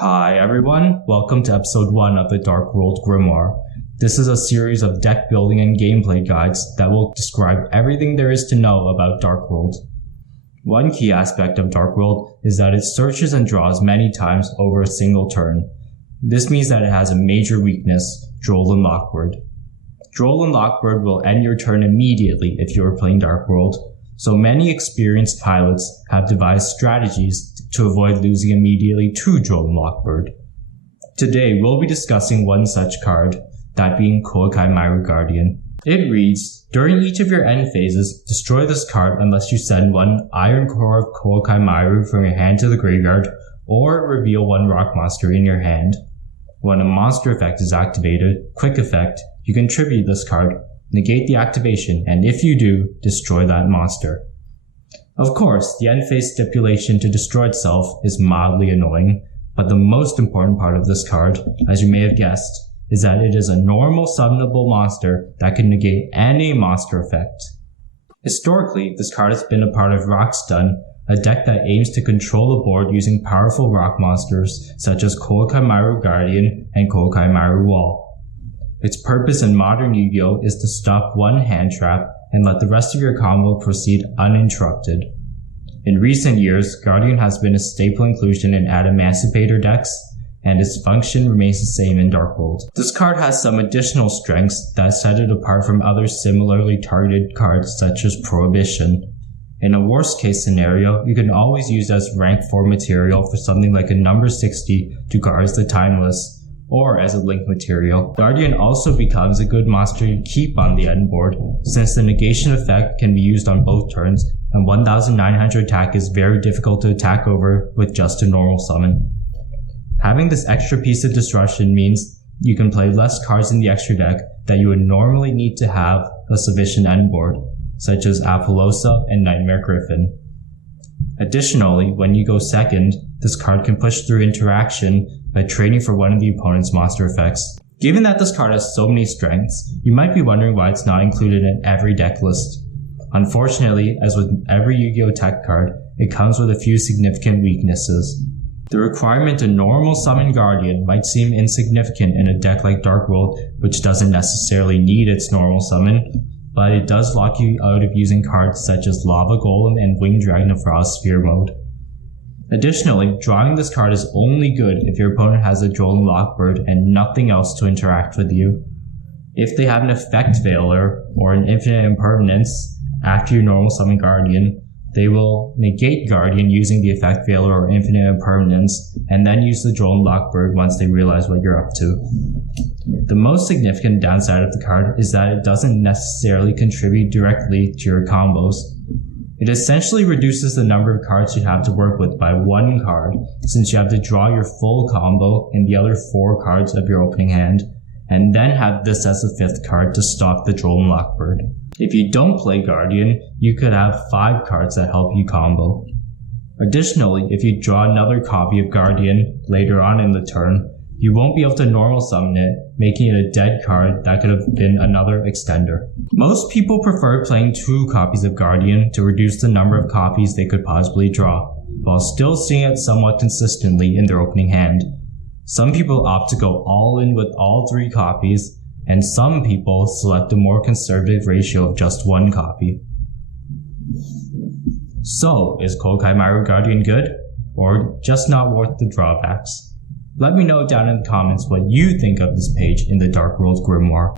Hi everyone, welcome to episode 1 of the Dark World Grimoire. This is a series of deck building and gameplay guides that will describe everything there is to know about Dark World. One key aspect of Dark World is that it searches and draws many times over a single turn. This means that it has a major weakness, Droll and Lockbird. Droll and Lockbird will end your turn immediately if you are playing Dark World, so many experienced pilots have devised strategies to avoid losing immediately to Droll and Lockbird. Today we'll be discussing one such card, that being Koa'ki Meiru Guardian. It reads, during each of your end phases, destroy this card unless you send one Iron Core of Koa'ki Meiru from your hand to the graveyard, or reveal one rock monster in your hand. When a monster effect is activated, quick effect, you can tribute this card, negate the activation, and if you do, destroy that monster. Of course, the end phase stipulation to destroy itself is mildly annoying, but the most important part of this card, as you may have guessed, is that it is a normal summonable monster that can negate any monster effect. Historically, this card has been a part of Rockstun, a deck that aims to control the board using powerful rock monsters such as Koa'ki Meiru Guardian and Koa'ki Meiru Wall. Its purpose in modern Yu-Gi-Oh! Is to stop one hand trap and let the rest of your combo proceed uninterrupted. In recent years, Guardian has been a staple inclusion in Emancipator decks, and its function remains the same in Dark World. This card has some additional strengths that set it apart from other similarly targeted cards such as Prohibition. In a worst case scenario, you can always use as rank 4 material for something like a number 60 to guard the Timeless, or as a link material. Guardian also becomes a good monster to keep on the end board, since the negation effect can be used on both turns, and 1900 attack is very difficult to attack over with just a normal summon. Having this extra piece of disruption means you can play less cards in the extra deck that you would normally need to have a sufficient end board, such as Apollosa and Nightmare Griffin. Additionally, when you go second, this card can push through interaction by trading for one of the opponent's monster effects. Given that this card has so many strengths, you might be wondering why it's not included in every deck list. Unfortunately, as with every Yu-Gi-Oh! Tech card, it comes with a few significant weaknesses. The requirement to normal summon Guardian might seem insignificant in a deck like Dark World, which doesn't necessarily need its normal summon, but it does lock you out of using cards such as Lava Golem and Winged Dragon of Frost Sphere mode. Additionally, drawing this card is only good if your opponent has a Droll and Lockbird and nothing else to interact with you. If they have an effect Veiler or an infinite impermanence after your normal summon Guardian, they will negate Guardian using the effect Veiler or infinite impermanence and then use the Droll and Lockbird once they realize what you're up to. The most significant downside of the card is that it doesn't necessarily contribute directly to your combos. It essentially reduces the number of cards you have to work with by 1 card, since you have to draw your full combo in the other 4 cards of your opening hand, and then have this as the 5th card to stop the Droll and Lockbird. If you don't play Guardian, you could have 5 cards that help you combo. Additionally, if you draw another copy of Guardian later on in the turn, you won't be able to normal summon it, making it a dead card that could have been another extender. Most people prefer playing 2 copies of Guardian to reduce the number of copies they could possibly draw, while still seeing it somewhat consistently in their opening hand. Some people opt to go all in with all 3 copies, and some people select a more conservative ratio of just 1 copy. So, is Koa'ki Meiru Guardian good, or just not worth the drawbacks? Let me know down in the comments what you think of this page in the Dark World Grimoire.